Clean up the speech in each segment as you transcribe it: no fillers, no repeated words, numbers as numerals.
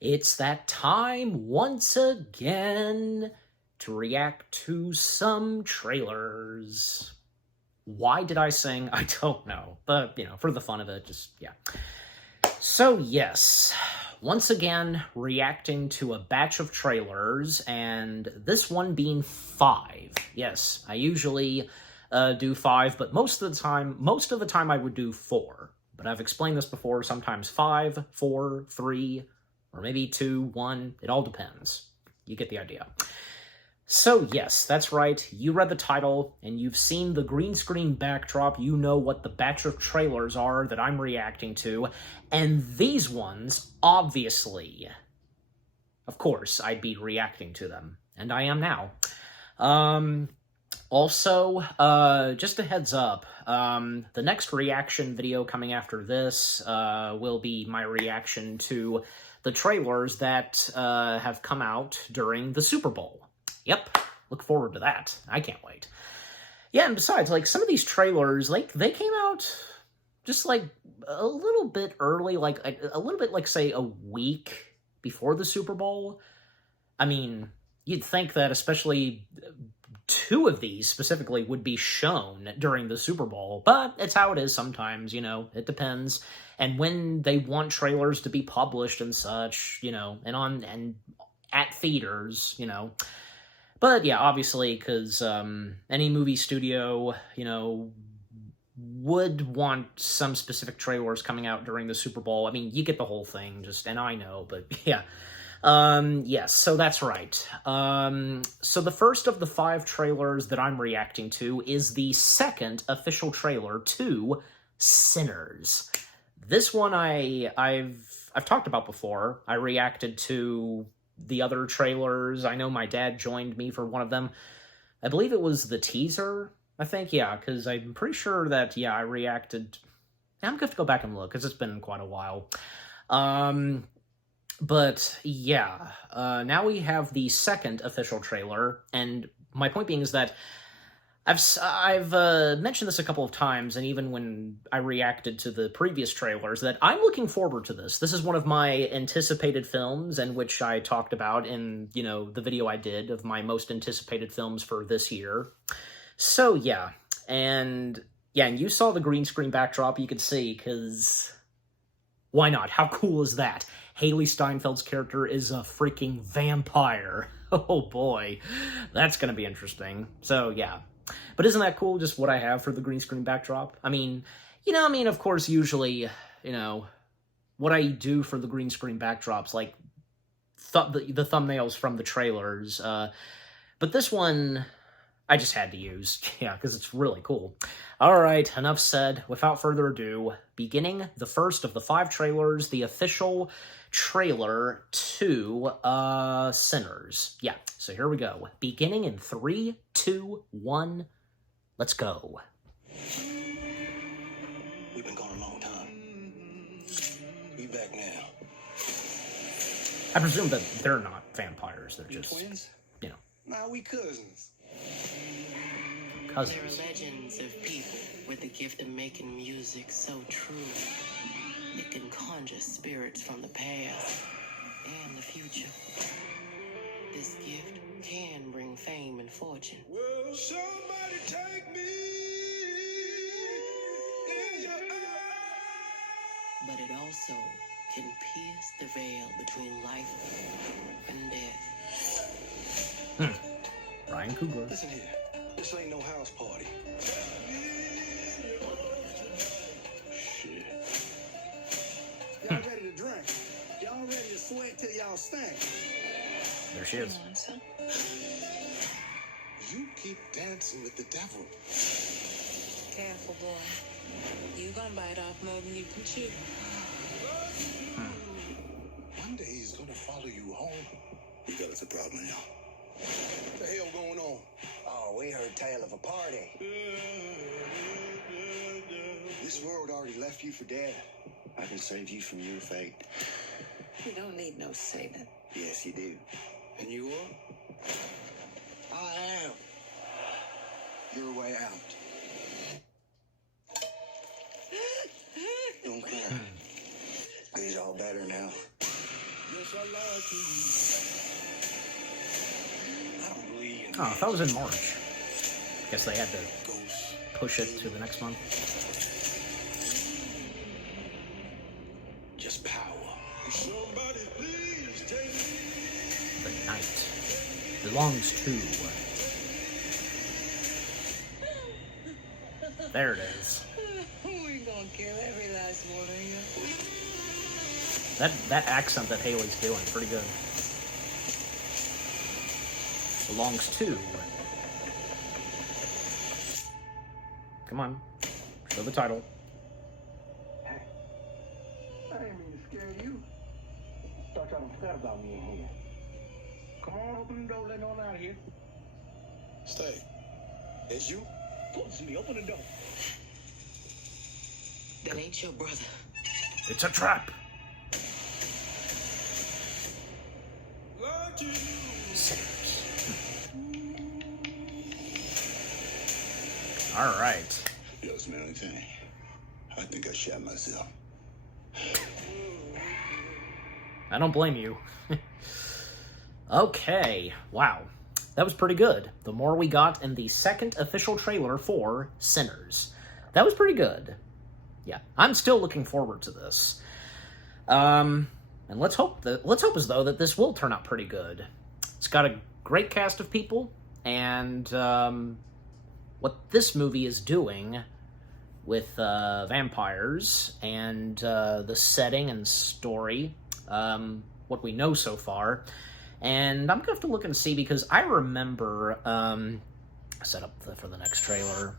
It's that time once again to react to some trailers. Why did I sing? I don't know. But, for the fun of it, yeah. So, yes, once again, reacting to a batch of trailers, and this one being 5. Yes, I usually do 5, but most of the time I would do 4. But I've explained this before, sometimes 5, 4, 3, or maybe 2, 1, it all depends. You get the idea. So yes, that's right, you read the title, and you've seen the green screen backdrop, you know what the batch of trailers are that I'm reacting to, and these ones, obviously, of course, I'd be reacting to them, and I am now. Also, just a heads up, the next reaction video coming after this will be my reaction to the trailers that have come out during the Super Bowl. Yep, look forward to that. I can't wait. Yeah, and besides, some of these trailers, they came out just, a little bit early, a little bit, say, a week before the Super Bowl. I mean, you'd think that especially 2 of these specifically would be shown during the Super Bowl, but it's how it is sometimes, it depends. And when they want trailers to be published and such, and at theaters, But yeah, obviously, because any movie studio, would want some specific trailers coming out during the Super Bowl. I mean, you get the whole thing, and I know, but yeah. Yes, so that's right. So the first of the 5 trailers that I'm reacting to is the second official trailer to Sinners. This one I've talked about before. I reacted to the other trailers. I know my dad joined me for one of them. I believe it was the teaser, I think, yeah, because I'm pretty sure that, yeah, I reacted. I'm going to have to go back and look, because it's been quite a while. But, yeah, now we have the second official trailer, and my point being is that I've mentioned this a couple of times, and even when I reacted to the previous trailers, that I'm looking forward to this. This is one of my anticipated films, and which I talked about in, the video I did of my most anticipated films for this year. So, yeah, and you saw the green screen backdrop, you could see, because why not? How cool is that? Haley Steinfeld's character is a freaking vampire. Oh boy, that's gonna be interesting. So, yeah. But isn't that cool, just what I have for the green screen backdrop? I mean, of course, usually, what I do for the green screen backdrops, like the thumbnails from the trailers, but this one I just had to use, yeah, because it's really cool. Alright, enough said. Without further ado, beginning the first of the 5 trailers, the official trailer to Sinners. Yeah, so here we go. Beginning in 3, 2, 1, let's go. We've been gone a long time. We back now. I presume that they're not vampires, they're just twins? Nah, we cousins. Cousins. There are legends of people with the gift of making music so true. It can conjure spirits from the past and the future. This gift can bring fame and fortune. Will somebody take me in your eyes? But it also can pierce the veil between life and death. Ryan Coogler. Listen here, this ain't no house party. Shit. Y'all ready to drink? Y'all ready to sweat till y'all stink? There she is. You keep dancing with the devil. Careful, boy. You gonna bite off more than you can chew. One day he's gonna follow you home. We got us a problem now. What the hell going on? Oh, we heard tale of a party. This world already left you for dead. I can save you from your fate. You don't need no saving. Yes, you do. And you are? I am. Your way out. Don't cry. He's all better now. Your I don't believe in Oh, that was in March. Guess they had to push it to the next month. just power. Somebody please take me. The night belongs to. There it is. We're gonna kill every last one of you. That accent that Haley's doing, pretty good. Belongs to. Come on. Show the title. Hey, I didn't mean to scare you. Thought y'all forgot about me in here. Come on, open the door, let on out of here. Stay. It's you? It's me, open the door. That ain't your brother. It's a trap. Sinners. All right. Yo, smell anything? I think I shot myself. I don't blame you. Okay. Wow. That was pretty good. The more we got in the second official trailer for Sinners. That was pretty good. Yeah, I'm still looking forward to this. And let's hope as though that this will turn out pretty good. It's got a great cast of people, and what this movie is doing with vampires and the setting and story, what we know so far. And I'm gonna have to look and see, because I remember set up for the next trailer.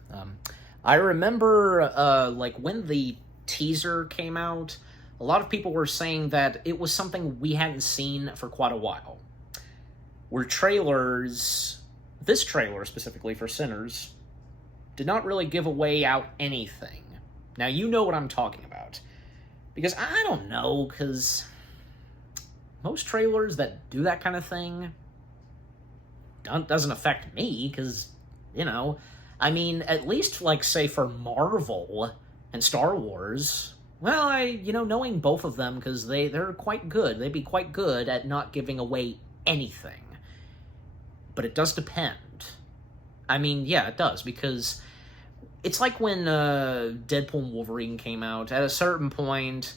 I remember like when the teaser came out, a lot of people were saying that it was something we hadn't seen for quite a while. Where trailers, this trailer specifically for Sinners, did not really give away out anything. Now you know what I'm talking about. Because I don't know, because most trailers that do that kind of thing doesn't affect me, because, you know, I mean, at least, like, say, for Marvel and Star Wars, well, knowing both of them, because they're quite good. They'd be quite good at not giving away anything. But it does depend. I mean, yeah, it does, because it's like when Deadpool and Wolverine came out. At a certain point,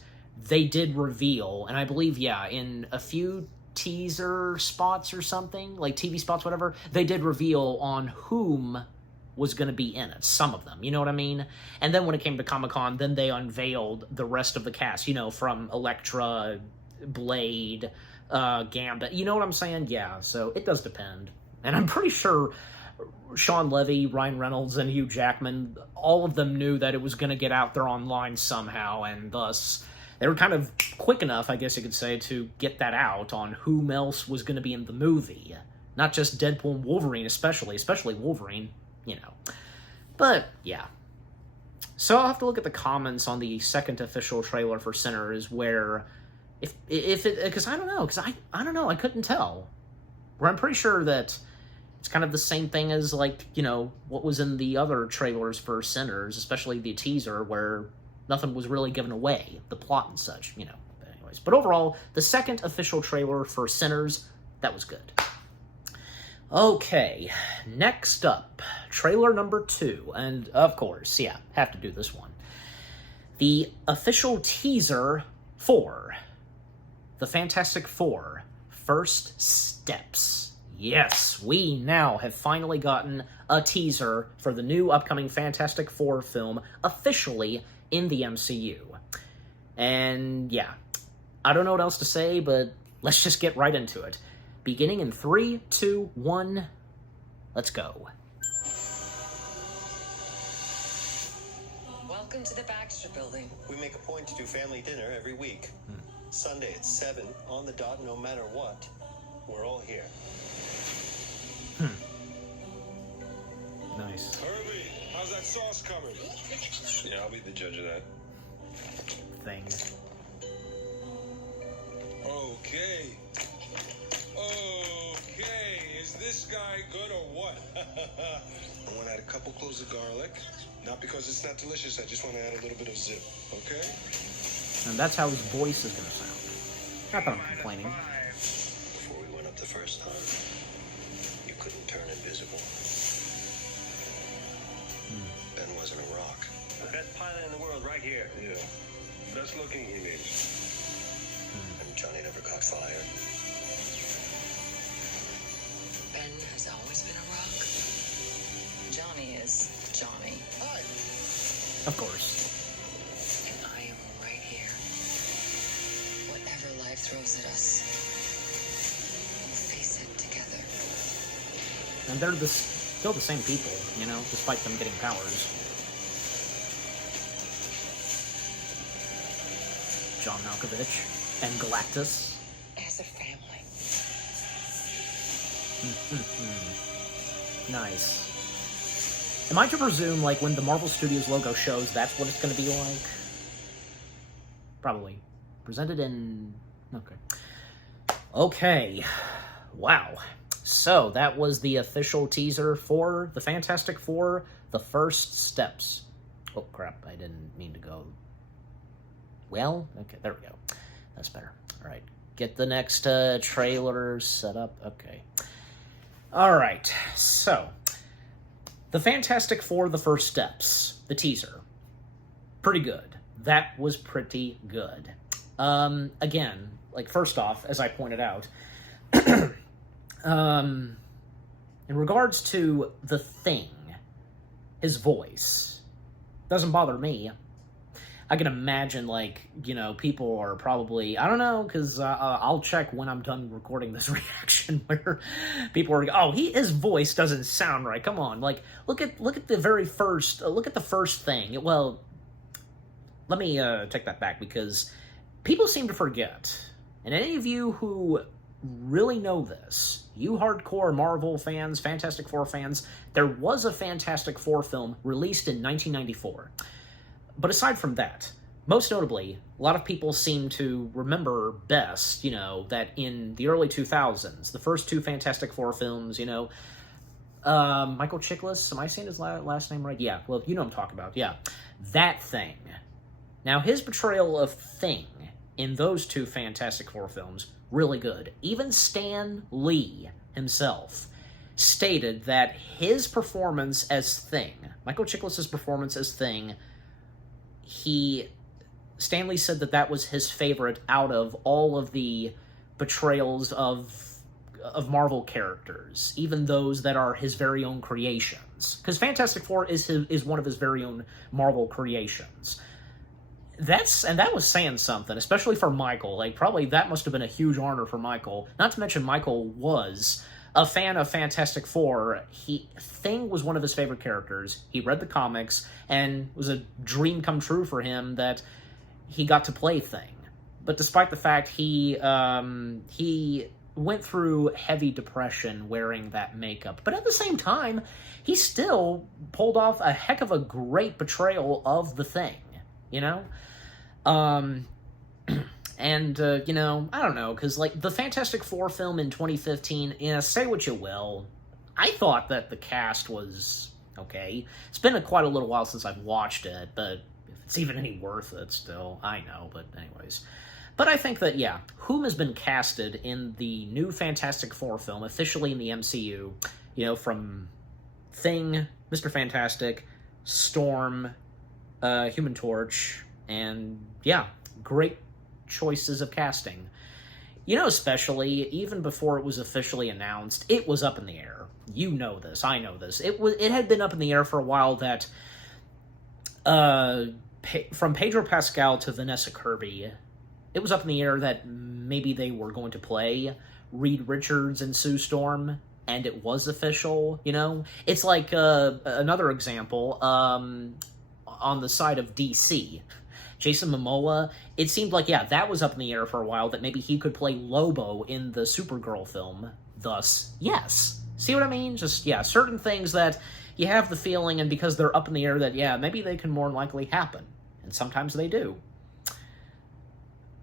they did reveal, and I believe, yeah, in a few teaser spots or something, like TV spots, whatever, they did reveal on whom was going to be in it. Some of them, you know what I mean? And then when it came to Comic-Con, then they unveiled the rest of the cast, from Elektra, Blade, Gambit, you know what I'm saying? Yeah, so it does depend. And I'm pretty sure Sean Levy, Ryan Reynolds, and Hugh Jackman, all of them knew that it was going to get out there online somehow, and thus they were kind of quick enough, I guess you could say, to get that out on whom else was going to be in the movie. Not just Deadpool and Wolverine, especially Wolverine, But, yeah. So I'll have to look at the comments on the second official trailer for Sinners, where, if it, because I don't know, I don't know, I couldn't tell. Where I'm pretty sure that it's kind of the same thing as, like, what was in the other trailers for Sinners, especially the teaser, where nothing was really given away, the plot and such, But anyways, but overall, the second official trailer for Sinners, that was good. Okay, next up, trailer number 2, and of course, yeah, have to do this one. The official teaser for the Fantastic Four: First Steps. Yes, we now have finally gotten a teaser for the new upcoming Fantastic Four film officially in the MCU. And yeah, I don't know what else to say, but let's just get right into it. Beginning in 3, 2, 1, let's go. Welcome to the Baxter Building. We make a point to do family dinner every week. Sunday at 7, on the dot, no matter what. We're all here. Nice. Herbie, how's that sauce coming? Yeah, I'll be the judge of that. Thing. Okay. Is this guy good or what? I want to add a couple cloves of garlic. Not because it's not delicious, I just want to add a little bit of zip, okay? And that's how his voice is going to sound. Not that I'm complaining. Before we went up the first time, you couldn't turn invisible. Ben wasn't a rock. The best pilot in the world right here. Yeah. Best looking, he means. And Johnny never caught fire. Ben has always been a rock. Johnny is Johnny. Hi. Of course. And I am right here. Whatever life throws at us, we'll face it together. And they're still the same people, you know, despite them getting powers. John Malkovich and Galactus. As a family. Nice. Am I to presume, like, when the Marvel Studios logo shows, that's what it's going to be like? Probably. Presented in... Okay. Wow. So, that was the official teaser for the Fantastic Four, The First Steps. Oh, crap. I didn't mean to go... Well, okay, there we go. That's better. All right. Get the next trailer set up. Okay. All right. So, The Fantastic Four, The First Steps. The teaser. Pretty good. That was pretty good. Again, like, first off, as I pointed out, in regards to the Thing, his voice, doesn't bother me. I can imagine, like, you know, people are probably, I don't know, because I'll check when I'm done recording this reaction, where people are, oh, his voice doesn't sound right. Come on, like, look at the very first, look at the first Thing. Well, let me take that back, because people seem to forget, and any of you who really know this, you hardcore Marvel fans, Fantastic Four fans, there was a Fantastic Four film released in 1994. But aside from that, most notably, a lot of people seem to remember best, you know, that in the early 2000s, the first two Fantastic Four films, you know, Michael Chiklis, am I saying his last name right? Yeah, well, you know what I'm talking about, yeah. That Thing. Now, his portrayal of Thing in those two Fantastic Four films, really good. Even Stan Lee himself stated that his performance as Thing, Michael Chiklis' performance as Thing, Stanley said that was his favorite out of all of the portrayals of Marvel characters, even those that are his very own creations. Because Fantastic Four is one of his very own Marvel creations. That was saying something, especially for Michael. Like, probably that must have been a huge honor for Michael. Not to mention, Michael was a fan of Fantastic Four. Thing was one of his favorite characters. He read the comics, and it was a dream come true for him that he got to play Thing. But despite the fact he went through heavy depression wearing that makeup, but at the same time, he still pulled off a heck of a great portrayal of the Thing, you know? And, you know, I don't know, because, like, the Fantastic Four film in 2015, you know, say what you will, I thought that the cast was okay. It's been quite a little while since I've watched it, but if it's even any worth it still, I know, but anyways. But I think that, yeah, whom has been casted in the new Fantastic Four film, officially in the MCU, you know, from Thing, Mr. Fantastic, Storm, Human Torch, and, yeah, great choices of casting. You know, especially, even before it was officially announced, it was up in the air. You know this, I know this. It had been up in the air for a while that, from Pedro Pascal to Vanessa Kirby, it was up in the air that maybe they were going to play Reed Richards and Sue Storm, and it was official, you know? It's like, another example, on the side of DC. Jason Momoa, it seemed like, yeah, that was up in the air for a while, that maybe he could play Lobo in the Supergirl film. Thus, yes. See what I mean? Just, yeah, certain things that you have the feeling, and because they're up in the air, that, yeah, maybe they can more likely happen. And sometimes they do.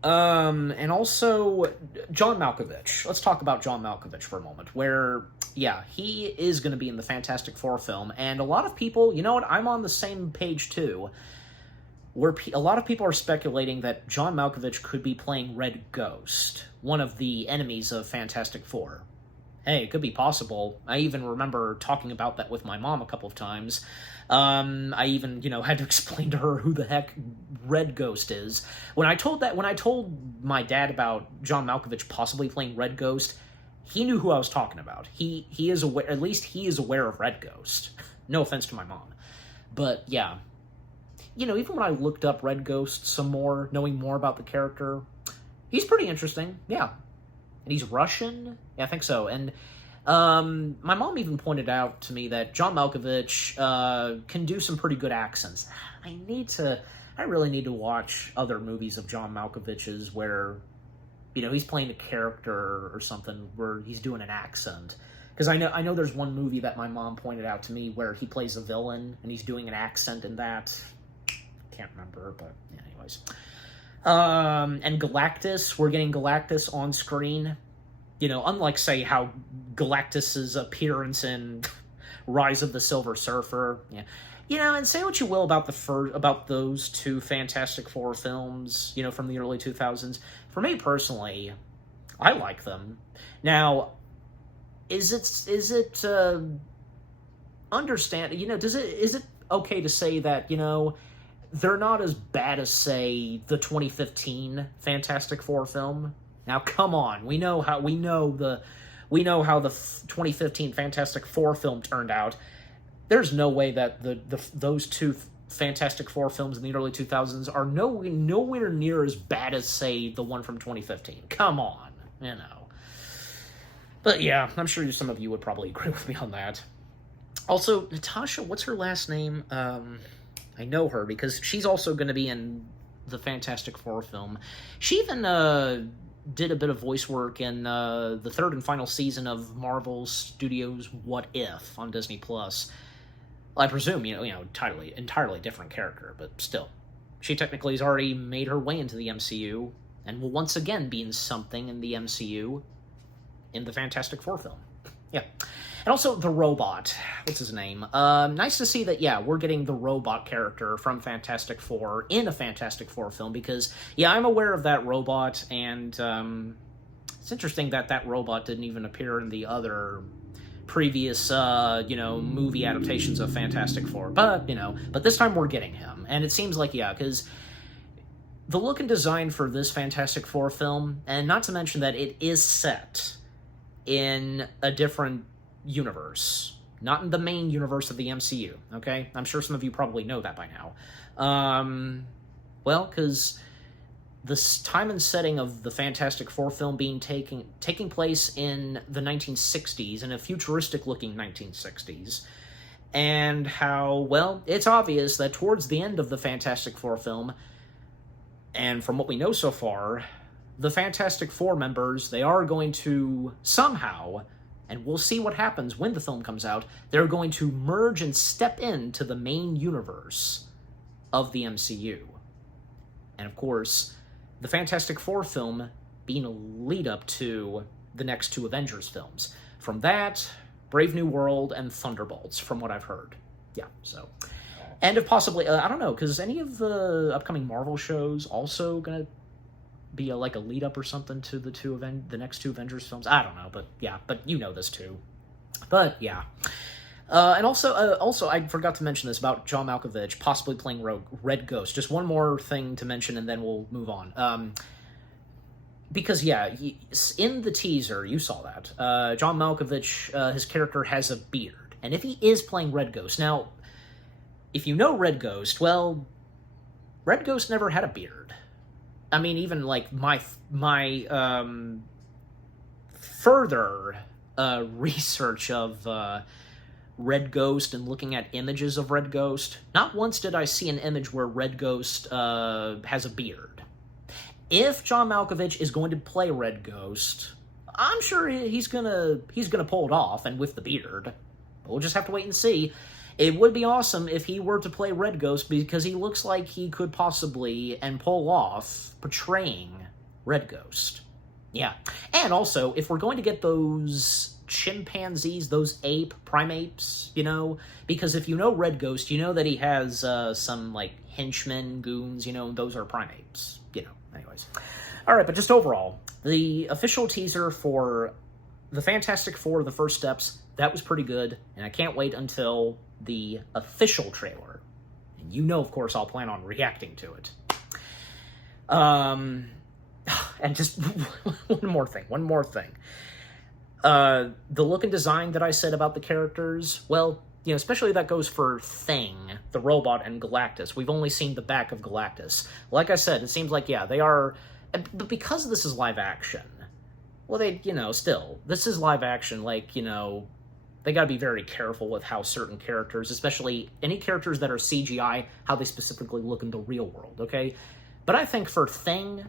And also, John Malkovich. Let's talk about John Malkovich for a moment, where, yeah, he is going to be in the Fantastic Four film, and a lot of people, you know what, I'm on the same page too. where a lot of people are speculating that John Malkovich could be playing Red Ghost, one of the enemies of Fantastic Four. Hey, it could be possible. I even remember talking about that with my mom a couple of times. I even, had to explain to her who the heck Red Ghost is. When I told my dad about John Malkovich possibly playing Red Ghost, he knew who I was talking about. He is aware, at least he is aware of Red Ghost. No offense to my mom. But, yeah. Even when I looked up Red Ghost some more, knowing more about the character, he's pretty interesting, yeah. And he's Russian? Yeah, I think so. And my mom even pointed out to me that John Malkovich can do some pretty good accents. I really need to watch other movies of John Malkovich's where, he's playing a character or something where he's doing an accent. Because I know there's one movie that my mom pointed out to me where he plays a villain and he's doing an accent in that. Can't remember, but yeah, anyways. And Galactus, we're getting Galactus on screen. Unlike, say, how Galactus's appearance in Rise of the Silver Surfer. Yeah. And say what you will about about those two Fantastic Four films, from the early 2000s. For me personally, I like them. Now, is it understand, is it okay to say that, they're not as bad as, say, the 2015 Fantastic Four film? Now, come on, we know how the 2015 Fantastic Four film turned out. There's no way that those two Fantastic Four films in the early 2000s are nowhere near as bad as, say, the one from 2015. Come on, But yeah, I'm sure some of you would probably agree with me on that. Also, Natasha, what's her last name? I know her because she's also going to be in the Fantastic Four film. She even did a bit of voice work in the third and final season of Marvel Studios' What If on Disney Plus. Well, I presume, entirely different character, but still. She technically has already made her way into the MCU and will once again be in something in the MCU in the Fantastic Four film. Yeah. And also, the robot. What's his name? Nice to see that, we're getting the robot character from Fantastic Four in a Fantastic Four film, because, I'm aware of that robot, and it's interesting that robot didn't even appear in the other previous, movie adaptations of Fantastic Four. But this time we're getting him. And it seems like, because the look and design for this Fantastic Four film, and not to mention that it is set in a different universe, not in the main universe of the MCU, okay? I'm sure some of you probably know that by now. Because the time and setting of the Fantastic Four film being taking place in the 1960s, in a futuristic-looking 1960s, and how, it's obvious that towards the end of the Fantastic Four film, and from what we know so far, the Fantastic Four members, they are going to somehow, and we'll see what happens when the film comes out, they're going to merge and step into the main universe of the MCU. And of course, the Fantastic Four film being a lead-up to the next two Avengers films. From that, Brave New World, and Thunderbolts, from what I've heard. Yeah, so. And if possibly, I don't know, because any of the upcoming Marvel shows also going to be a lead-up or something to the next two Avengers films? I don't know, but you know this too. But yeah. And also, I forgot to mention this about John Malkovich possibly playing Red Ghost. Just one more thing to mention, and then we'll move on. Because, in the teaser, you saw that. John Malkovich, his character has a beard. And if he is playing Red Ghost... Now, if you know Red Ghost, well, Red Ghost never had a beard. I mean, even, my further research of Red Ghost and looking at images of Red Ghost, not once did I see an image where Red Ghost has a beard. If John Malkovich is going to play Red Ghost, I'm sure he's gonna pull it off, and with the beard. We'll just have to wait and see. It would be awesome if he were to play Red Ghost, because he looks like he could possibly and pull off portraying Red Ghost. Yeah. And also, if we're going to get those chimpanzees, those primates, you know? Because if you know Red Ghost, you know that he has some, like, henchmen, goons, you know, those are primates, you know, anyways. Alright, but just overall, the official teaser for the Fantastic Four, The First Steps, that was pretty good, and I can't wait until the official trailer. And you know, of course, I'll plan on reacting to it. And just one more thing. The look and design that I said about the characters, well, you know, especially that goes for Thing, the robot, and Galactus. We've only seen the back of Galactus. Like I said, it seems like, yeah, they are... But because this is live action, well, this is live action, like, you know, they gotta be very careful with how certain characters, especially any characters that are CGI, how they specifically look in the real world, okay? But I think for Thing,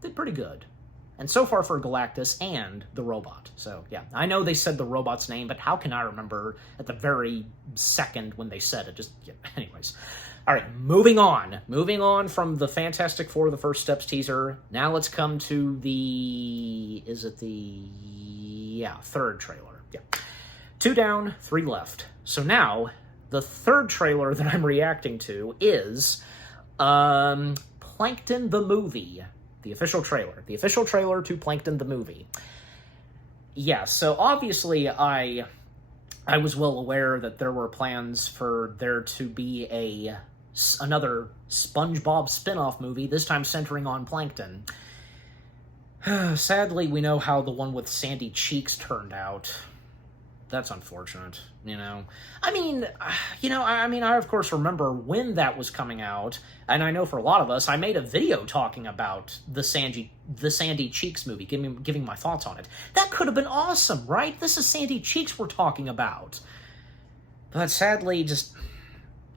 did pretty good. And so far for Galactus and the robot. So, yeah. I know they said the robot's name, but how can I remember at the very second when they said it? Just, yeah, anyways. Alright, moving on. Moving on from the Fantastic Four, The First Steps teaser. Now let's come to the... third trailer. Yeah. 2 down, 3 left. So now, the third trailer that I'm reacting to is... Plankton the Movie. The official trailer. The official trailer to Plankton the Movie. Yeah, so obviously I was well aware that there were plans for there to be another SpongeBob spin-off movie, this time centering on Plankton. Sadly, we know how the one with Sandy Cheeks turned out. That's unfortunate, you know. I mean, I of course remember when that was coming out, and I know for a lot of us, I made a video talking about the Sandy Cheeks movie, giving my thoughts on it. That could have been awesome, right? This is Sandy Cheeks we're talking about. But sadly,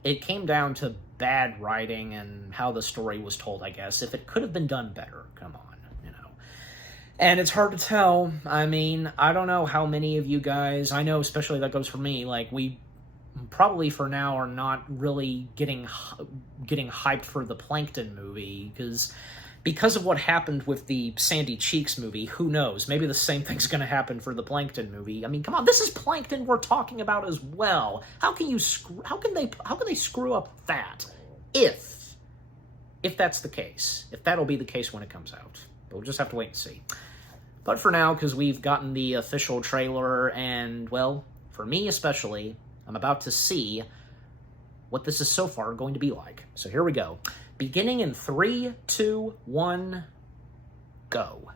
it came down to bad writing and how the story was told, I guess. If it could have been done better, come on. And it's hard to tell. I mean, I don't know how many of you guys, I know especially that goes for me, like, we probably for now are not really getting hyped for the Plankton movie, because of what happened with the Sandy Cheeks movie, who knows? Maybe the same thing's going to happen for the Plankton movie. I mean, come on, this is Plankton we're talking about as well. How can they screw up that? If that's the case. If that'll be the case when it comes out. But we'll just have to wait and see. But for now, because we've gotten the official trailer, and, well, for me especially, I'm about to see what this is so far going to be like. So here we go. Beginning in 3, 2, 1, go.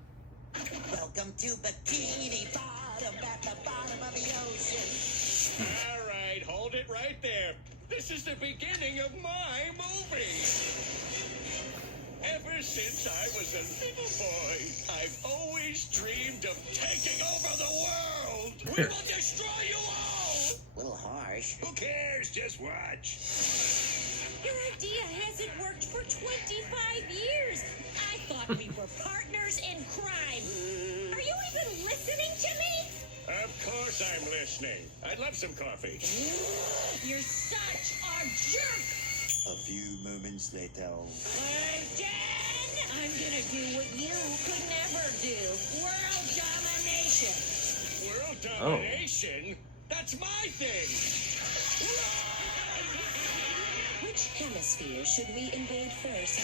Welcome to Bikini Bottom, at the bottom of the ocean. All right, hold it right there. This is the beginning of my movie. Ever since I was a little boy, I've always dreamed of taking over the world. We will destroy you all. A little harsh. Who cares? Just watch. Your idea hasn't worked for 25 years. I thought we were partners in crime. Are you even listening to me? Of course I'm listening. I'd love some coffee. You're such a jerk. A few moments later. Plankton! I'm gonna do what you could never do. World domination. World domination? That's my thing. Which hemisphere should we invade first?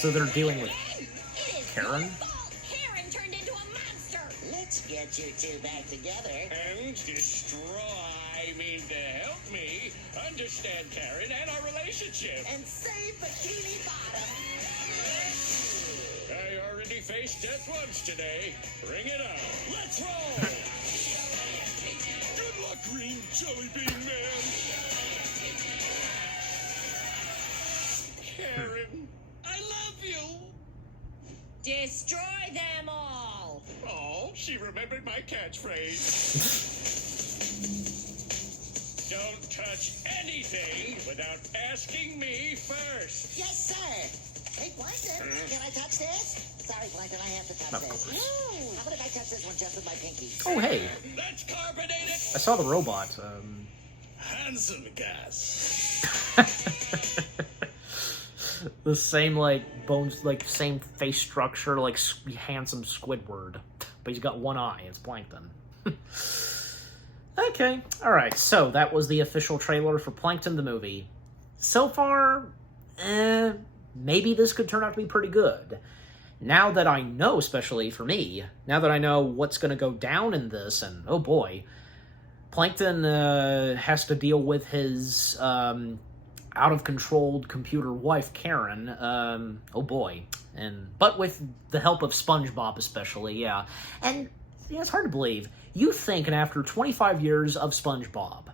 So they're dealing with Karen? Karen turned into a monster. Let's get you two back together. And to help me understand Karen and our relationship. And save Bikini Bottom. I already faced death once today. Bring it on. Let's roll. Good luck, Green Jelly Bean Man. Karen, I love you. Destroy them all. Oh, she remembered my catchphrase. Don't touch anything without asking me first. Yes, sir. Hey, Plankton, can I touch this? Sorry, Plankton, I have to touch this. How about if I touch this one just with my pinky? Oh, hey. That's carbonated. I saw the robot. Handsome gas. The same, like, bones, like, same face structure, like, handsome Squidward. But he's got one eye. It's Plankton. Okay, alright, so that was the official trailer for Plankton the movie. So far, maybe this could turn out to be pretty good. Now that I know, especially for me, now that I know what's going to go down in this, and oh boy, Plankton has to deal with his out-of-controlled computer wife, Karen. Oh boy. But with the help of SpongeBob especially, yeah. And it's hard to believe. You think, and after 25 years of SpongeBob,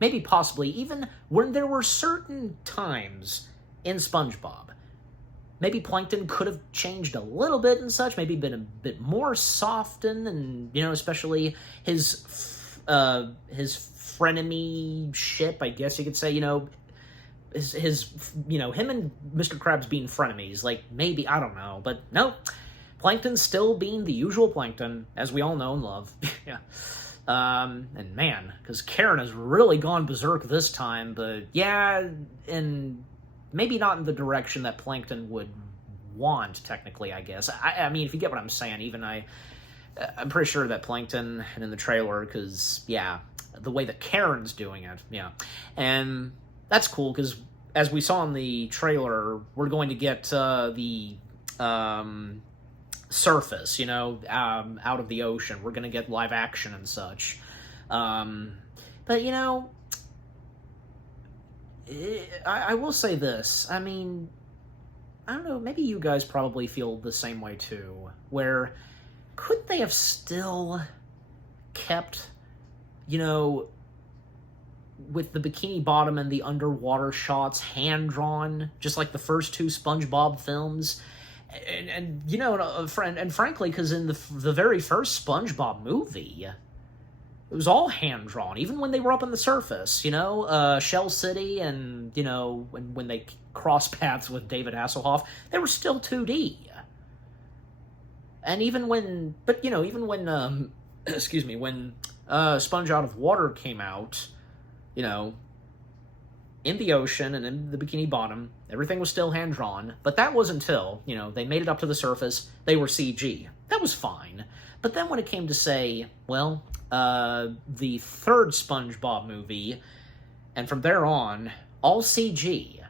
maybe possibly even when there were certain times in SpongeBob, maybe Plankton could have changed a little bit and such, maybe been a bit more softened, and, especially his frenemy ship, I guess you could say, him and Mr. Krabs being frenemies, like, maybe, I don't know, but no, Plankton's still being the usual Plankton, as we all know and love. Yeah. And man, because Karen has really gone berserk this time, but yeah, and maybe not in the direction that Plankton would want, technically, I guess. I mean, if you get what I'm saying, even I'm pretty sure that Plankton, and in the trailer, because, yeah, the way that Karen's doing it, yeah. And that's cool, because as we saw in the trailer, we're going to get the surface, out of the ocean. We're going to get live action and such. But, I will say this. I mean, I don't know, maybe you guys probably feel the same way too, where couldn't they have still kept, with the Bikini Bottom and the underwater shots hand-drawn, just like the first two SpongeBob films? And frankly, because in the very first SpongeBob movie, it was all hand-drawn, even when they were up on the surface, Shell City, and, when they crossed paths with David Hasselhoff, they were still 2D. And even when, excuse me, when Sponge Out of Water came out, in the ocean and in the Bikini Bottom, everything was still hand-drawn, but that was until, they made it up to the surface, they were CG. That was fine. But then when it came to, say, well, the third SpongeBob movie, and from there on, all CG.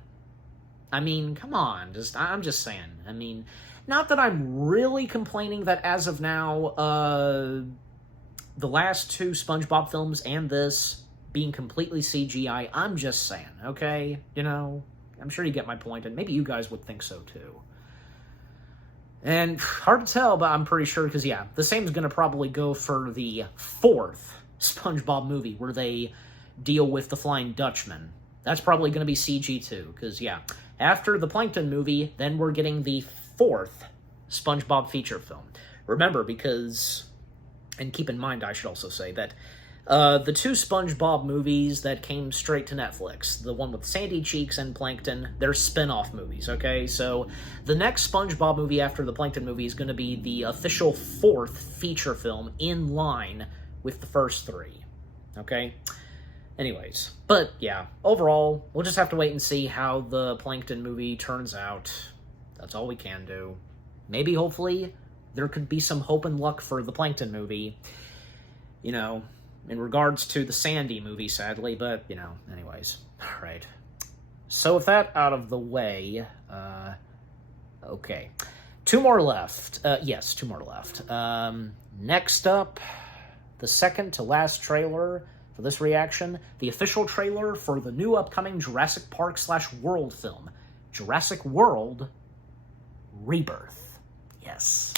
I mean, come on, I'm just saying. I mean, not that I'm really complaining that as of now, the last two SpongeBob films and this being completely CGI, I'm just saying, okay? I'm sure you get my point, and maybe you guys would think so too. And hard to tell, but I'm pretty sure, because, yeah, the same is going to probably go for the fourth SpongeBob movie, where they deal with the Flying Dutchman. That's probably going to be CG too, because, yeah, after the Plankton movie, then we're getting the fourth SpongeBob feature film. Remember, because, and keep in mind, I should also say, that the two SpongeBob movies that came straight to Netflix, the one with Sandy Cheeks and Plankton, they're spin-off movies, okay? So the next SpongeBob movie after the Plankton movie is going to be the official fourth feature film in line with the first three, okay? Anyways, but yeah, overall, we'll just have to wait and see how the Plankton movie turns out. That's all we can do. Maybe, hopefully, there could be some hope and luck for the Plankton movie, in regards to the Sandy movie, sadly, but, anyways. Alright. So with that out of the way, okay. Two more left. Yes, two more left. Next up, the second to last trailer for this reaction, the official trailer for the new upcoming Jurassic Park / World film, Jurassic World Rebirth. Yes.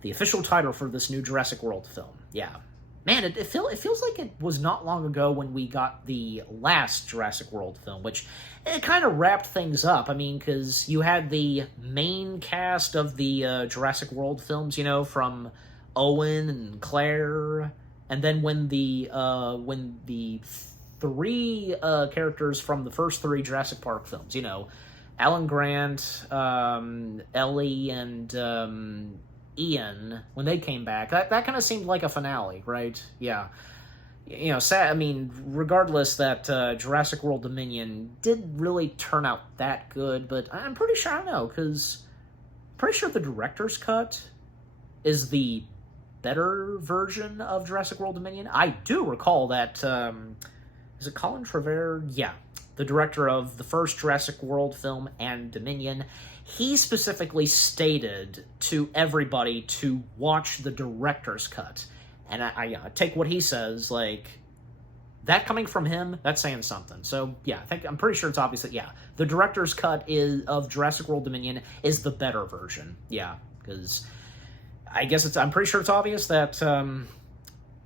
The official title for this new Jurassic World film. Yeah. Man, it feels like it was not long ago when we got the last Jurassic World film, which it kind of wrapped things up. I mean, because you had the main cast of the Jurassic World films, from Owen and Claire, and then when the three characters from the first three Jurassic Park films, Alan Grant, Ellie, and Ian, when they came back, that kind of seemed like a finale, right? Yeah. Sad, I mean, regardless that Jurassic World Dominion did really turn out that good, but I'm pretty sure, I don't know, because pretty sure the director's cut is the better version of Jurassic World Dominion. I do recall that, is it Colin Trevorrow? Yeah, the director of the first Jurassic World film and Dominion. He specifically stated to everybody to watch the director's cut. And I take what he says, like, that coming from him, that's saying something. So, yeah, I'm pretty sure it's obvious that, yeah, the director's cut of Jurassic World Dominion is the better version. Yeah, because I guess I'm pretty sure it's obvious that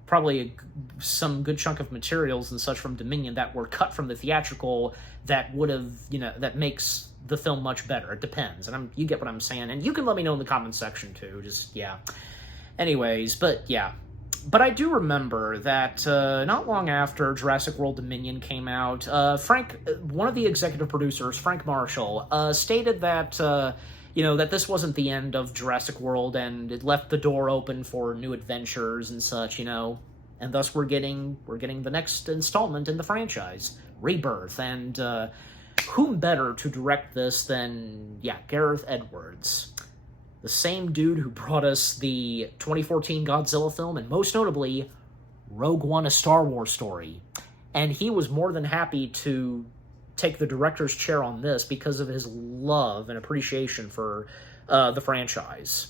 probably some good chunk of materials and such from Dominion that were cut from the theatrical that would have, that makes the film much better. It depends, and you get what I'm saying, and you can let me know in the comments section too. Just, yeah. Anyways, but yeah. But I do remember that not long after Jurassic World Dominion came out, one of the executive producers, Frank Marshall, stated that that this wasn't the end of Jurassic World, and it left the door open for new adventures and such, and thus we're getting the next installment in the franchise, Rebirth, and whom better to direct this than, Gareth Edwards, the same dude who brought us the 2014 Godzilla film, and most notably, Rogue One: A Star Wars Story. And he was more than happy to take the director's chair on this because of his love and appreciation for the franchise.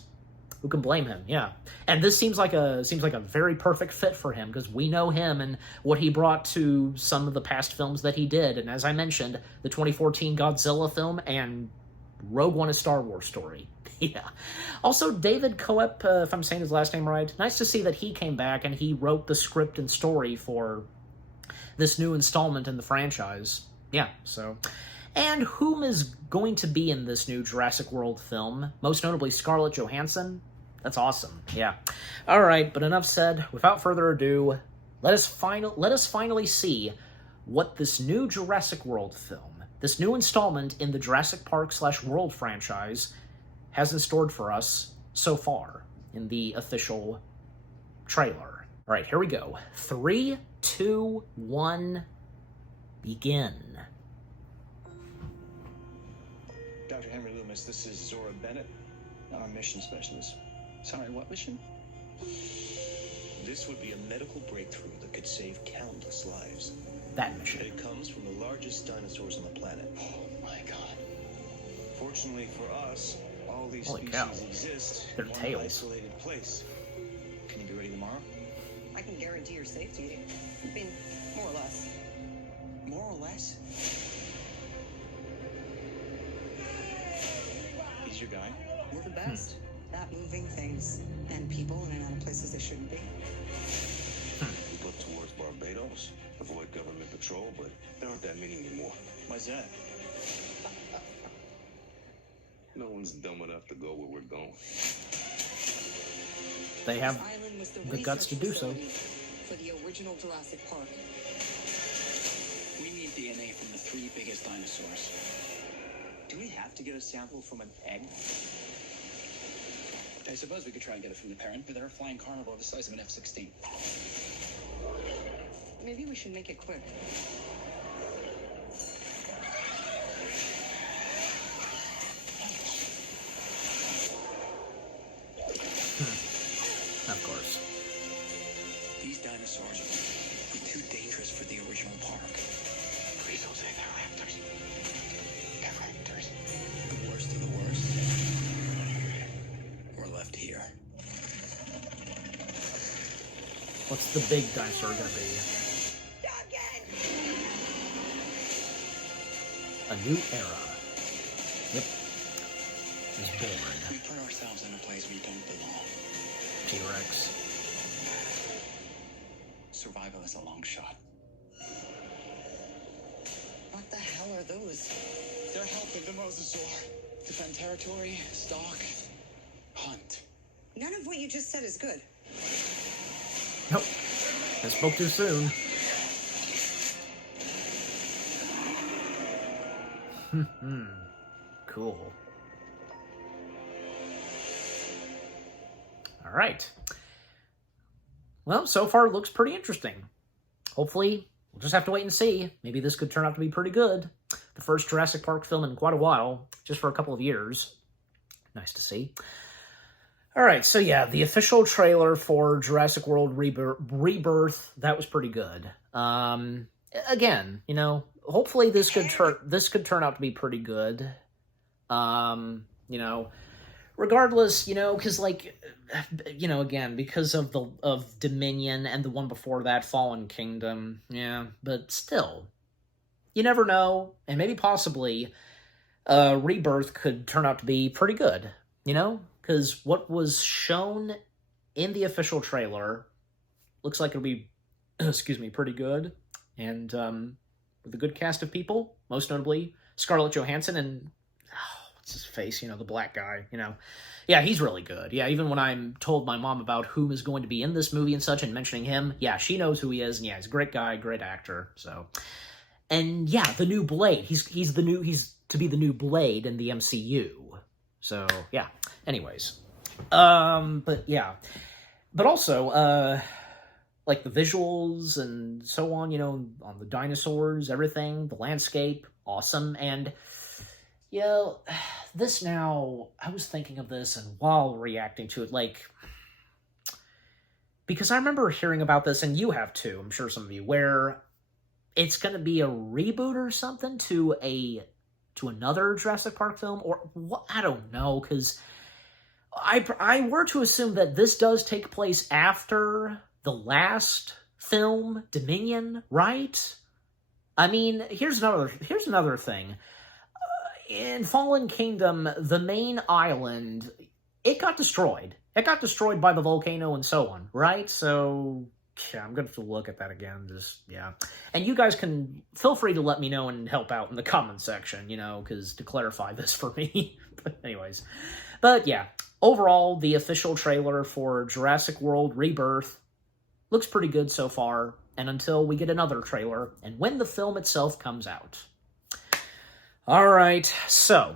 Who can blame him? Yeah. And this seems like a very perfect fit for him, because we know him and what he brought to some of the past films that he did. And as I mentioned, the 2014 Godzilla film and Rogue One: A Star Wars Story. Yeah. Also, David Coep, if I'm saying his last name right, nice to see that he came back and he wrote the script and story for this new installment in the franchise. Yeah, so. And whom is going to be in this new Jurassic World film? Most notably, Scarlett Johansson. That's awesome. Yeah. All right, but enough said. Without further ado, let us finally see what this new Jurassic World film, this new installment in the Jurassic Park/World franchise, has in store for us so far in the official trailer. All right, here we go. 3, 2, 1, begin. Dr. Henry Loomis, this is Zora Bennett. I'm a mission specialist. Sorry, what mission? This would be a medical breakthrough that could save countless lives. That mission. It comes from the largest dinosaurs on the planet. Oh my god. Fortunately for us, all these Holy species cow. exist Their in one tails. isolated place. Can you be ready tomorrow? I can guarantee your safety. I mean, more or less. More or less? He's your guy? We're the best at moving things and people in and out of places they shouldn't be. We look towards Barbados, avoid government patrol, but there aren't that many anymore. Why's that? No one's dumb enough to go where we're going. They have This island was the guts to do so. facility for the original Jurassic Park. We need DNA from the 3 biggest dinosaurs. Do we have to get a sample from an egg? I suppose we could try and get it from the parent, but they're a flying carnivore the size of an F-16. Maybe we should make it quick. Of course. These dinosaurs are too dangerous for the original park. Please don't say they're raptors. They're raptors. The worst of the worst. We're left here. What's the big dinosaur gonna be? A new era. Yep. Is born. We put ourselves in a place we don't belong. T-Rex. Survival is a long shot. What the hell are those? They're helping the mosasaur. Defend territory, stalk, hunt. None of what you just said is good. Nope. I spoke too soon. Cool. All right. Well, so far it looks pretty interesting. Hopefully, we'll just have to wait and see. Maybe this could turn out to be pretty good. The first Jurassic Park film in quite a while, just for a couple of years. Nice to see. Alright, so yeah, the official trailer for Jurassic World Rebirth, that was pretty good. Again, you know, hopefully this could turn out to be pretty good. You know, regardless, you know, because, like, you know, again, because of Dominion and the one before that, Fallen Kingdom, yeah, but still, you never know, and maybe possibly Rebirth could turn out to be pretty good, you know? Because what was shown in the official trailer looks like it'll be, excuse me, pretty good. And with a good cast of people, most notably Scarlett Johansson and, what's his face, you know, the black guy, you know. Yeah, he's really good. Yeah, even when I'm told my mom about who is going to be in this movie and such and mentioning him, yeah, she knows who he is. And yeah, he's a great guy, great actor, so. And yeah, the new Blade. He's to be the new Blade in the MCU. So, yeah. Anyways. But yeah. But also, like the visuals and so on, you know, on the dinosaurs, everything, the landscape, awesome. And, you know, this now, I was thinking of this and while reacting to it, like, because I remember hearing about this, and you have too, I'm sure some of you, where it's going to be a reboot or something to another Jurassic Park film, or what, I don't know, because I were to assume that this does take place after the last film, Dominion, right? I mean, here's another thing. In Fallen Kingdom, the main island, it got destroyed. It got destroyed by the volcano and so on, right? So, yeah, I'm going to have to look at that again, just, yeah. And you guys can feel free to let me know and help out in the comment section, you know, because to clarify this for me. But anyways. But, yeah, overall, the official trailer for Jurassic World Rebirth looks pretty good so far, and until we get another trailer, and when the film itself comes out. Alright, so,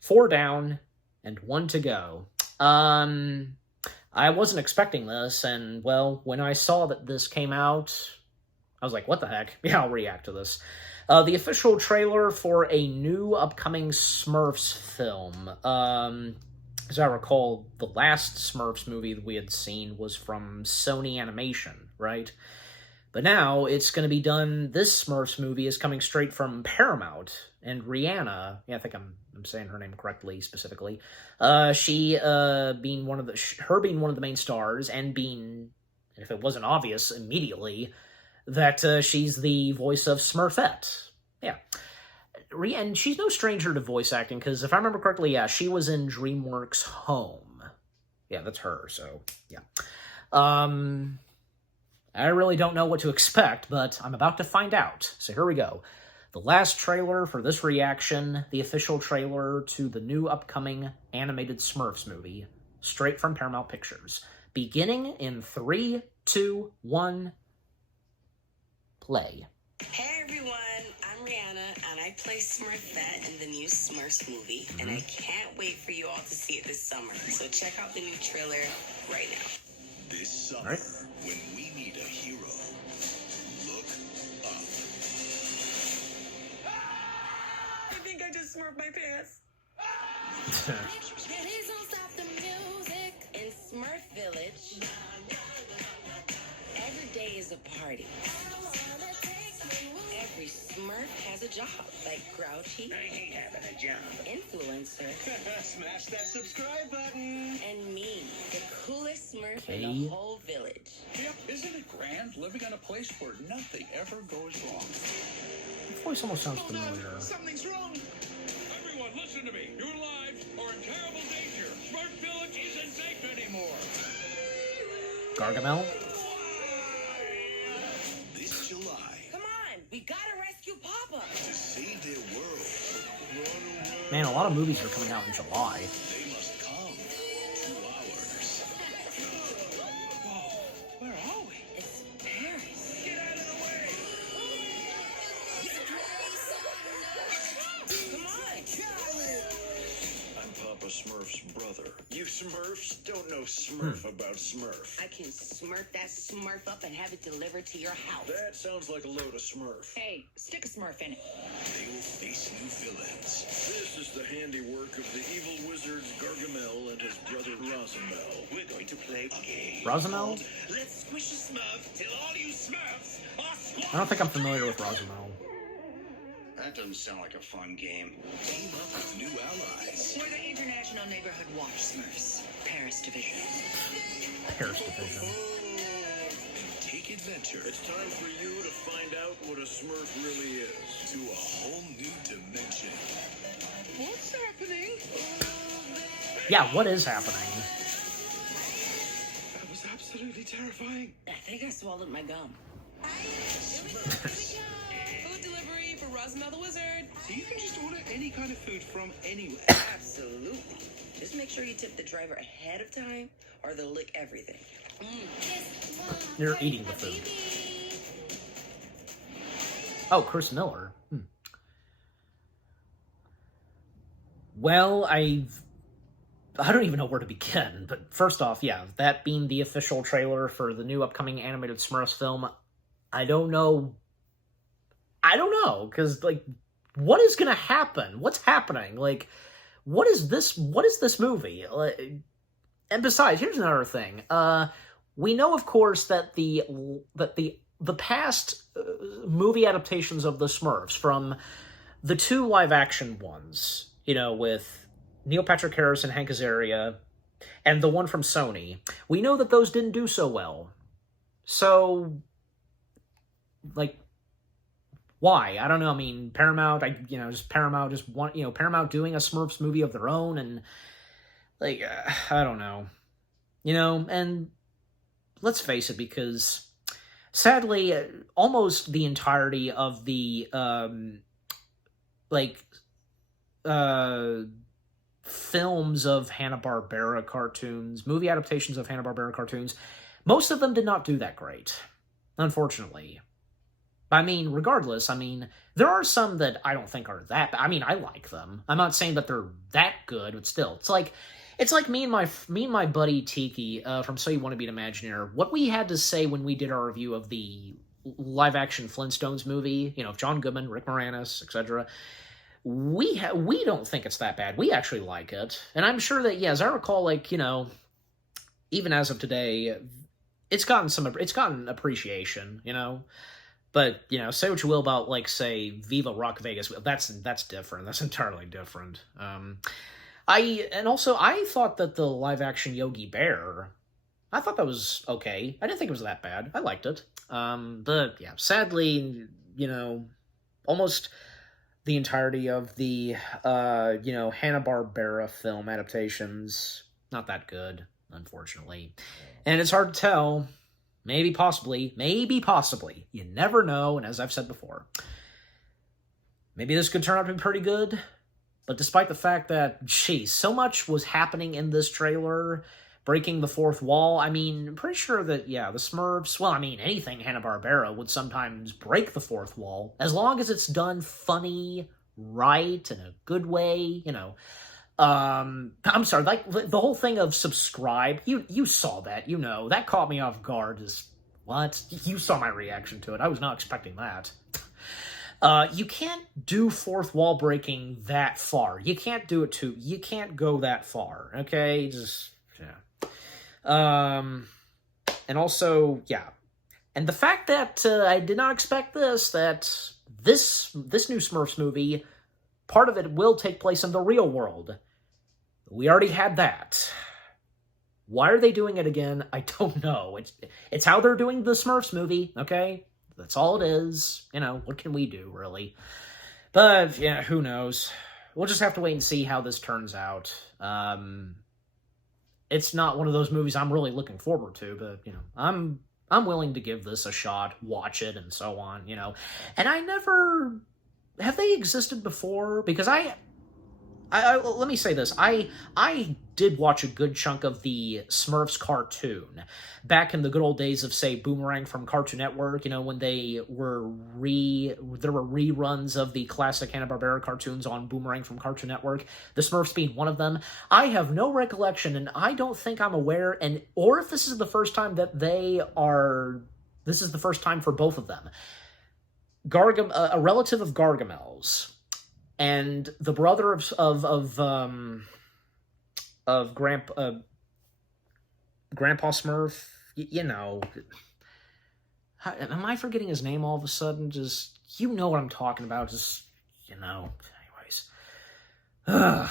4 down, and 1 to go. I wasn't expecting this, and, well, when I saw that this came out, I was like, what the heck? Yeah, I'll react to this. The official trailer for a new upcoming Smurfs film. As I recall, the last Smurfs movie that we had seen was from Sony Animation, right? But now it's going to be done, this Smurfs movie is coming straight from Paramount, and Rihanna, yeah, I think I'm saying her name correctly specifically, she being one of the main stars, and being, if it wasn't obvious immediately, that she's the voice of Smurfette. Yeah. And she's no stranger to voice acting, because if I remember correctly, yeah, she was in DreamWorks Home. Yeah, that's her, so, yeah. I really don't know what to expect, but I'm about to find out. So here we go. The last trailer for this reaction, the official trailer to the new upcoming animated Smurfs movie, straight from Paramount Pictures. Beginning in 3, 2, 1, play. Hey everyone, I'm Rihanna, and I play Smurfette in the new Smurfs movie, and I can't wait for you all to see it this summer. So check out the new trailer right now. This summer, when we need a hero, look up. I think I just smurfed my pants. Please don't stop the music. In Smurf Village, every day is a party. Every Smurf has a job, like Grouchy. I ain't having a job. Influencer. Smash that subscribe button. And me, the coolest Smurf in the whole village. Yep, isn't it grand living in a place where nothing ever goes wrong? The voice almost sounds familiar. Something's wrong. Everyone, listen to me. Your lives are in terrible danger. Smurf Village isn't safe anymore. Gargamel? This July, Come on, we gotta rescue Papa. to save their world, Man, a lot of movies are coming out in July. they must come to ours. Whoa, where are we? It's Paris. Get out of the way! Come on. I'm Papa Smurf's brother. You Smurfs don't know Smurf about Smurf. I can smurf that Smurf up and have it delivered to your house. That sounds like a load of Smurf. Hey, stick a Smurf in it. They will face new villains. This is the handiwork of the evil wizards Gargamel and his brother Rosamel. We're going to play a game. Rosamel? Let's squish a Smurf till all you Smurfs are squashed. I don't think I'm familiar with Rosamel. That doesn't sound like a fun game. Team up with new allies. We're the International Neighborhood Watch Smurfs. Paris Division. Paris Division. And take adventure. It's time for you to find out what a Smurf really is. To a whole new dimension. What's happening? Yeah, what is happening? That was absolutely terrifying. I think I swallowed my gum. Food delivery for Rosmel the Wizard. So you can just order any kind of food from anywhere. Absolutely. Just make sure you tip the driver ahead of time or they'll lick everything. You're eating the food. Oh, Chris Miller. Well, I don't even know where to begin, but first off, yeah, that being the official trailer for the new upcoming animated Smurfs film, I don't know, because, like, what is gonna happen? What's happening? Like, what is this movie? And besides, here's another thing. We know, of course, that the past movie adaptations of the Smurfs, from the 2 live-action ones, you know, with Neil Patrick Harris and Hank Azaria, and the one from Sony, we know that those didn't do so well. So, like, why? I don't know. I mean, Paramount, Paramount doing a Smurfs movie of their own, and, like, I don't know. You know, and let's face it, because sadly, almost the entirety of the, films of Hanna-Barbera cartoons, movie adaptations of Hanna-Barbera cartoons, most of them did not do that great, unfortunately. I mean, regardless, I mean, there are some that I don't think are that bad. I mean, I like them. I'm not saying that they're that good, but still, it's like me and my buddy Tiki from So You Want to Be an Imagineer, what we had to say when we did our review of the live-action Flintstones movie, you know, of John Goodman, Rick Moranis, etc., we don't think it's that bad. We actually like it. And I'm sure that, yeah, as I recall, like, you know, even as of today, it's gotten appreciation, you know? But, you know, say what you will about, like, say, Viva Rock Vegas, that's different. That's entirely different. I thought that the live-action Yogi Bear, I thought that was okay. I didn't think it was that bad. I liked it. But, yeah, sadly, you know, almost the entirety of the, Hanna-Barbera film adaptations, not that good, unfortunately. And it's hard to tell. Maybe possibly. You never know, and as I've said before, maybe this could turn out to be pretty good, but despite the fact that, geez, so much was happening in this trailer, breaking the fourth wall, I mean, I'm pretty sure that, yeah, the Smurfs, well, I mean, anything Hanna-Barbera would sometimes break the fourth wall, as long as it's done funny, right, in a good way, you know. I'm sorry, like, the whole thing of subscribe, you saw that, you know, that caught me off guard. What? You saw my reaction to it. I was not expecting that. You can't do fourth wall breaking that far. You can't do it you can't go that far, okay? Just, yeah. And also, yeah. And the fact that I did not expect that this new Smurfs movie, part of it will take place in the real world. We already had that. Why are they doing it again? I don't know. It's how they're doing the Smurfs movie, okay? That's all it is. You know, what can we do, really? But, yeah, who knows? We'll just have to wait and see how this turns out. It's not one of those movies I'm really looking forward to, but, you know, I'm willing to give this a shot, watch it, and so on, you know. And have they existed before? Because I let me say this. I did watch a good chunk of the Smurfs cartoon back in the good old days of, say, Boomerang from Cartoon Network, you know, when there were reruns of the classic Hanna-Barbera cartoons on Boomerang from Cartoon Network, the Smurfs being one of them. I have no recollection, and I don't think I'm aware, or if this is the first time that this is the first time for both of them. A relative of Gargamel's and the brother of Grandpa Smurf, you know, am I forgetting his name all of a sudden? Just, you know what I'm talking about, just, you know, anyways.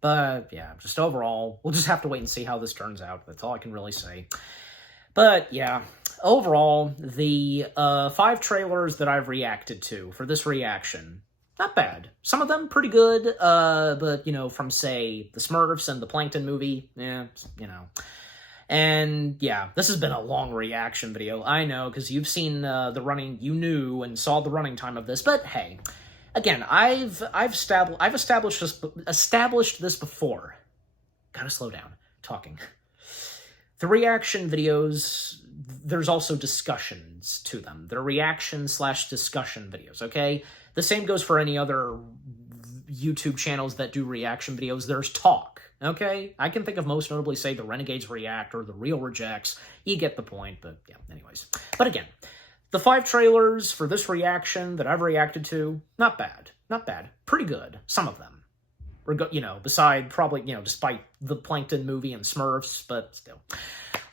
But, yeah, just overall, we'll just have to wait and see how this turns out. That's all I can really say. But, yeah, overall, the 5 trailers that I've reacted to for this reaction, not bad. Some of them pretty good, but, you know, from, say, the Smurfs and the Plankton movie, you know. And, yeah, this has been a long reaction video, I know, because you've seen you knew and saw the running time of this, but hey, again, I've established this before. Gotta slow down, talking. The reaction videos, there's also discussions to them. They're reaction/discussion videos, okay? The same goes for any other YouTube channels that do reaction videos. There's talk, okay? I can think of most notably, say, the Renegades React or the Real Rejects. You get the point, but yeah, anyways. But again, the 5 trailers for this reaction that I've reacted to, not bad. Not bad. Pretty good. Some of them. You know, despite the Plankton movie and Smurfs, but still.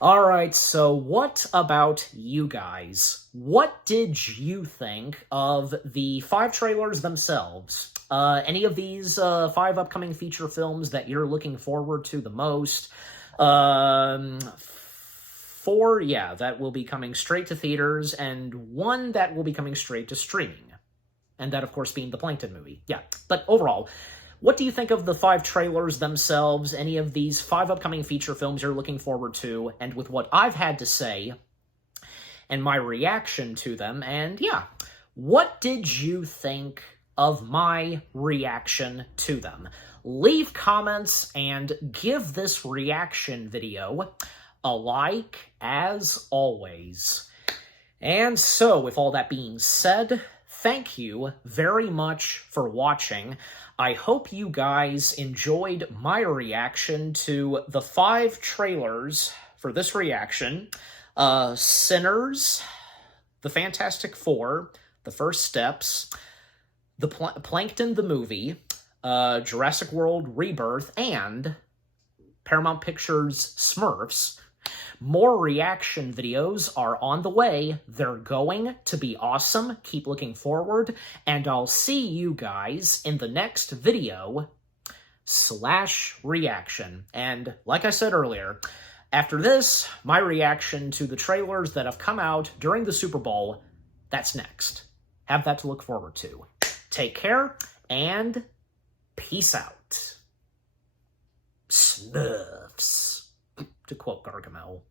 Alright, so what about you guys? What did you think of the 5 trailers themselves? Any of these 5 upcoming feature films that you're looking forward to the most? 4, yeah, that will be coming straight to theaters, and 1 that will be coming straight to streaming. And that, of course, being the Plankton movie. Yeah, but overall, what do you think of the 5 trailers themselves, any of these 5 upcoming feature films you're looking forward to, and with what I've had to say, and my reaction to them, and yeah, what did you think of my reaction to them? Leave comments and give this reaction video a like, as always. And so, with all that being said, thank you very much for watching. I hope you guys enjoyed my reaction to the 5 trailers for this reaction. Sinners, The Fantastic Four, The First Steps, Plankton the movie, Jurassic World Rebirth, and Paramount Pictures' Smurfs. More reaction videos are on the way. They're going to be awesome. Keep looking forward, and I'll see you guys in the next video / reaction. And like I said earlier, after this, my reaction to the trailers that have come out during the Super Bowl, that's next. Have that to look forward to. Take care, and peace out. Smurfs. To quote Gargamel.